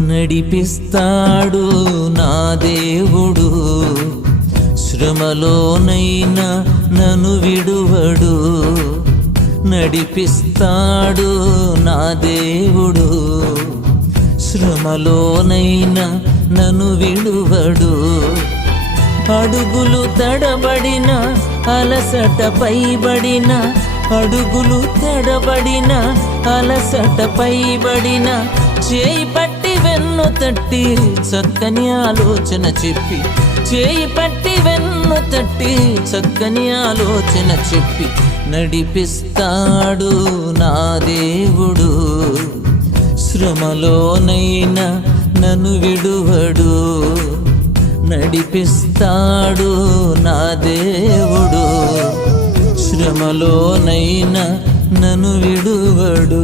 నడిపిస్తాడు నా దేవుడు, శ్రమలోనైనా నన్ను విడువడు. నడిపిస్తాడు నా దేవుడు, శ్రమలోనైనా నన్ను విడువడు. అడుగులు తడబడిన అలసట పైబడిన, అడుగులు తడబడిన అలసట పైబడిన, చేయి పట్టి వెన్ను తట్టి చక్కని ఆలోచన చెప్పి, చేయి పట్టి వెన్ను తట్టి చక్కని ఆలోచన చెప్పి నడిపిస్తాడు నా దేవుడు, శ్రమలోనైనా నన్ను విడువడు. నడిపిస్తాడు నా దేవుడు, శ్రమలోనైనా నన్ను విడువడు.